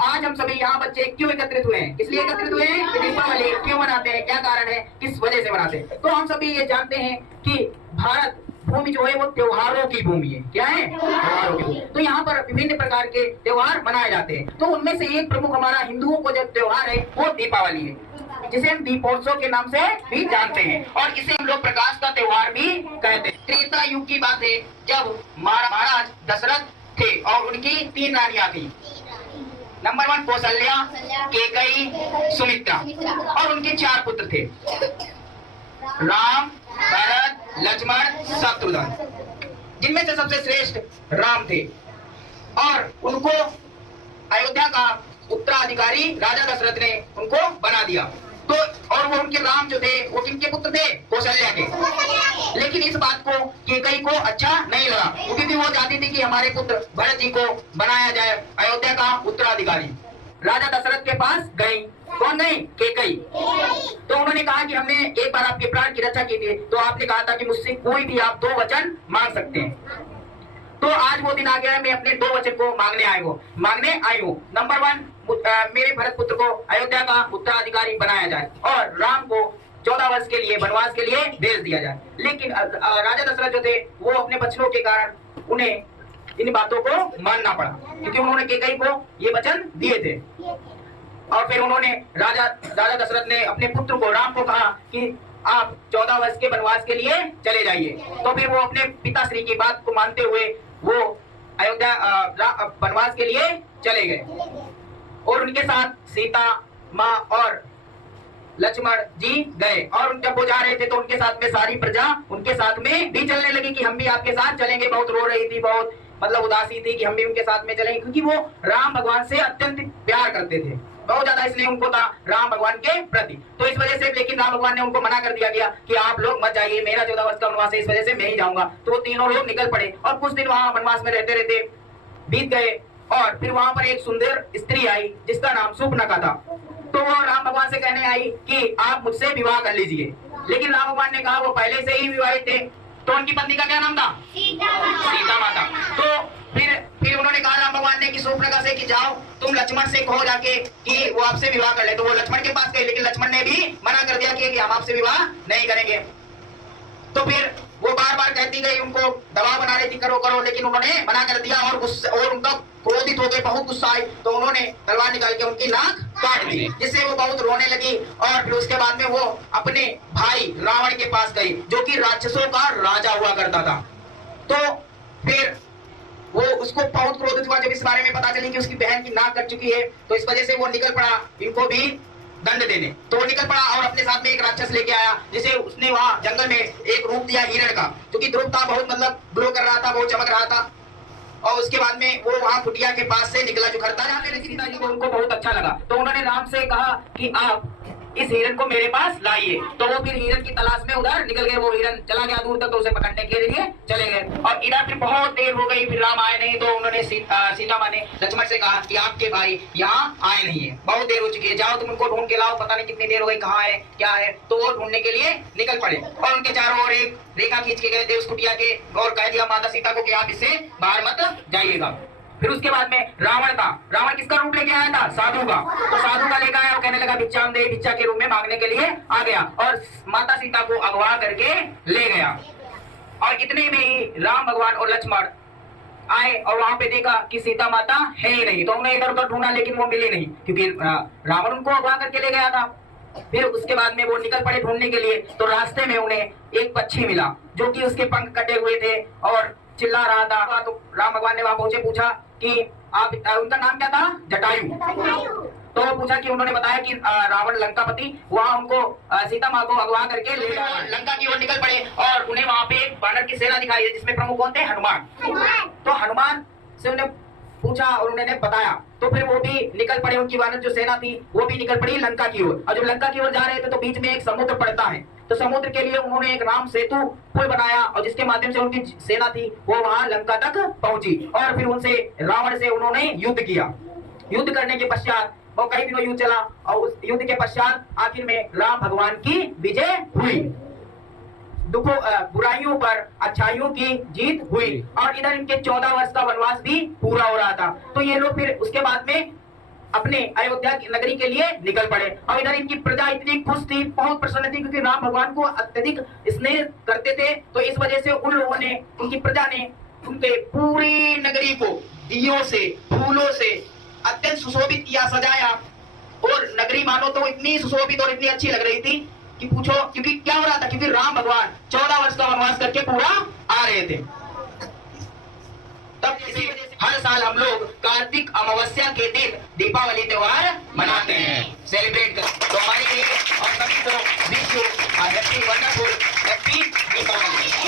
आज हम सभी यहाँ बच्चे क्यों एकत्रित हुए हैं? इसलिए एकत्रित हुए हैं कि दीपावली क्यों मनाते हैं, क्या कारण है, किस वजह से मनाते हैं? तो हम सभी ये जानते हैं कि भारत भूमि जो है वो त्योहारों की भूमि है। क्या है? त्योहारों की भूमि। तो यहाँ पर विभिन्न प्रकार के त्योहार मनाए जाते हैं। तो उनमें से एक प्रमुख हमारा हिंदुओं को जो त्योहार है वो दीपावली है, जिसे हम दीपोत्सव के नाम से भी जानते हैं, और इसे हम लोग प्रकाश का त्योहार भी कहते हैं। त्रेता युग की बात है, जब महाराज दशरथ थे और उनकी 3 रानियां थी। नंबर 1 कौशल्या, केकई, सुमित्रा, और उनके 4 पुत्र थे, राम, भरत, लक्ष्मण, शत्रुघ्न, जिनमें से सबसे श्रेष्ठ राम थे। और उनको अयोध्या का उत्तराधिकारी राजा दशरथ ने उनको बना दिया। तो और वो उनके राम जो थे वो किनके पुत्र थे? कौशल्या के। लेकिन इस बात को केकई को अच्छा नहीं लगा, क्योंकि वो चाहती थी कि हमारे पुत्र भरत जी को बनाया जाए अयोध्या का उत्तराधिकारी। राजा दशरथ के पास गई। कौन गई? केकई। तो उन्होंने कहा कि हमने एक बार आपके प्राण की रक्षा की थी, तो आपने कहा था कि मुझसे कोई भी आप 2 वचन मांग सकते हैं। तो आज वो दिन आ गया है, मैं अपने 2 वचन को मांगने आई हूँ। नंबर 1, मेरे भरत पुत्र को अयोध्या का उत्तराधिकारी बनाया जाए और राम को 14 वर्ष के लिए वनवास के लिए भेज दिया जाए। लेकिन राजा दशरथ जो थे वो अपने वचनों के कारण उन्हें इन बातों को मानना पड़ा, क्योंकि उन्होंने केकई को ये वचन दिए थे। और फिर उन्होंने राजा दशरथ ने अपने पुत्र को राम को कहा कि आप 14 वर्ष के वनवास के लिए चले जाइए। तो फिर वो अपने पिताश्री की बात को मानते हुए वो अयोध्या वनवास के लिए चले गए, और उनके साथ सीता माँ और लक्ष्मण जी गए। और जब वो जा रहे थे तो उनके साथ में सारी प्रजा उनके साथ में भी चलने लगी कि हम भी आपके साथ चलेंगे। बहुत रो रही थी, बहुत मतलब उदासी थी कि हम भी उनके साथ में चलेंगे, क्योंकि वो राम भगवान से अत्यंत प्यार करते थे, बहुत ज्यादा, इसलिए उनको था राम भगवान के प्रति। तो इस वजह से लेकिन राम भगवान ने उनको मना कर दिया गया कि आप लोग मत जाइए, मेरा 14 वर्ष का वनवास है, इस वजह से मैं ही जाऊंगा। तो वो तीनों लोग निकल पड़े और कुछ दिन वहां वनवास में रहते रहते बीत गए। और फिर वहां पर एक सुंदर स्त्री आई जिसका नाम शूर्पणखा था। तो वो राम भगवान से कहने आई कि आप मुझसे विवाह कर लीजिए। लेकिन राम भगवान ने कहा वो पहले से ही विवाहित थे। तो उनकी पत्नी का क्या नाम था? सीता माता। तो फिर उन्होंने कहा राम भगवान ने कि शूर्पणखा से कि जाओ तुम लक्ष्मण से कहो जाके कि वो आपसे विवाह कर ले। तो वो लक्ष्मण के पास गए, लेकिन लक्ष्मण ने भी मना कर दिया कि हम आपसे विवाह नहीं करेंगे। तो फिर वो बार बार कहती गई, उनको दबाव बना रही थी करो करो, लेकिन उन्होंने मना कर दिया। और उनका क्रोधित हो गए, बहुत गुस्सा आई, तो उन्होंने तलवार निकाल के उनकी नाक काट दी, जिससे वो बहुत रोने लगी। और फिर उसके बाद में वो अपने भाई रावण के पास गई, जो कि राक्षसों का राजा हुआ करता था। तो फिर वो उसको बहुत क्रोधित हुआ जब इस बारे में पता चली कि उसकी बहन की नाक कट चुकी है। तो इस वजह से वो निकल पड़ा इनको भी दंड देने। तो वो निकल पड़ा और अपने साथ में एक राक्षस लेके आया, जिसे उसने वहां जंगल में एक रूप दिया हिरण का, क्योंकि ध्रुव था, बहुत मतलब ग्लो कर रहा था, बहुत चमक रहा था। और उसके बाद में वो वहां कुटिया के पास से निकला जुखरता जाते रहे। सीता जी को उनको बहुत अच्छा लगा, तो उन्होंने राम से कहा कि आप इस हिरण को मेरे पास लाइए। तो वो फिर हिरण की तलाश में उधर निकल गए। वो हिरण चला गया दूर तक, तो उसे पकड़ने के लिए चले गए। और इधर फिर बहुत देर हो गई, फिर राम आए नहीं। तो उन्होंने सीता माँ ने लक्ष्मण से कहा कि आपके भाई यहाँ आए नहीं है, बहुत देर हो चुकी है, जाओ तुम उनको ढूंढ के लाओ, पता नहीं कितनी देर हो गई, कहाँ है क्या है। तो वो ढूंढने के लिए निकल पड़े और उनके चारों ओर एक रेखा खींच के गए थे उस कुटिया के, और कह दिया माता सीता को कि आप इससे बाहर मत जाइएगा। फिर उसके बाद में रावण था। रावण किसका रूप लेके आया था? साधु का। तो साधु का लेकर आया और कहने लगा भिक्षाम दे, भिक्षा के रूप में मांगने के लिए आ गया और माता सीता को अगवा करके ले गया। और इतने में ही राम भगवान और लक्ष्मण आए और वहां पे देखा कि सीता माता है ही नहीं। तो उन्हें इधर उधर ढूंढा, लेकिन वो मिली नहीं, क्योंकि रावण उनको अगवा करके ले गया था। फिर उसके बाद में वो निकल पड़े ढूंढने के लिए। तो रास्ते में उन्हें एक पक्षी मिला, जो कि उसके पंख कटे हुए थे और चिल्ला रहा था। तो राम भगवान ने वहां पहुंचे, पूछा कि आप उनका नाम क्या था? जटायु। तो वो पूछा कि उन्होंने बताया कि रावण लंकापति वहां उनको सीता माँ को अगवा करके ले गया। लंका की ओर निकल पड़े और उन्हें वहां पे एक वानर की सेना दिखाई दी, जिसमें प्रमुख कौन थे? हनुमान। तो हनुमान से उन्हें पूछा और उन्होंने बताया। तो फिर वो भी निकल पड़े, उनकी वानर जो सेना थी वो भी निकल पड़ी लंका की ओर। और जब लंका की ओर जा रहे थे तो बीच में एक समुद्र पड़ता है। तो समुद्र के लिए उन्होंने एक राम सेतु पुल बनाया, और जिसके माध्यम से उनकी सेना थी वो वहां लंका तक पहुंची। और फिर उनसे रावण से उन्होंने युद्ध किया। युद्ध करने के पश्चात वो कई दिनों युद्ध चला, और उस युद्ध के पश्चात आखिर में राम भगवान की विजय हुई। दुखों बुराइयों पर अच्छाइयों की जीत हुई। और इधर इनके 14 वर्ष का वनवास भी पूरा हो रहा था। तो ये लोग फिर उसके बाद में अपने अयोध्या की नगरी के लिए निकल पड़े। और इधर इनकी प्रजा इतनी खुश थी, बहुत प्रसन्न थी, क्योंकि राम भगवान को अत्यधिक स्नेह करते थे। तो इस वजह से उन लोगों ने, उनकी प्रजा ने उनके पूरी नगरी को दियों से, फूलों से अत्यंत सुशोभित किया, सजाया। और नगरी मानो तो इतनी सुशोभित और इतनी अच्छी लग रही थी कि पूछो। क्योंकि क्या हो रहा था, क्योंकि राम भगवान 14 वर्ष का वनवास करके पूरा आ रहे थे। तब इसी वजह से हर साल हम लोग कार्तिक अमावस्या के दिन दीपावली त्योहार मनाते हैं, सेलिब्रेट करते। तो हमारे लिए और सभी को wish you happy wonderful happy Deepawali.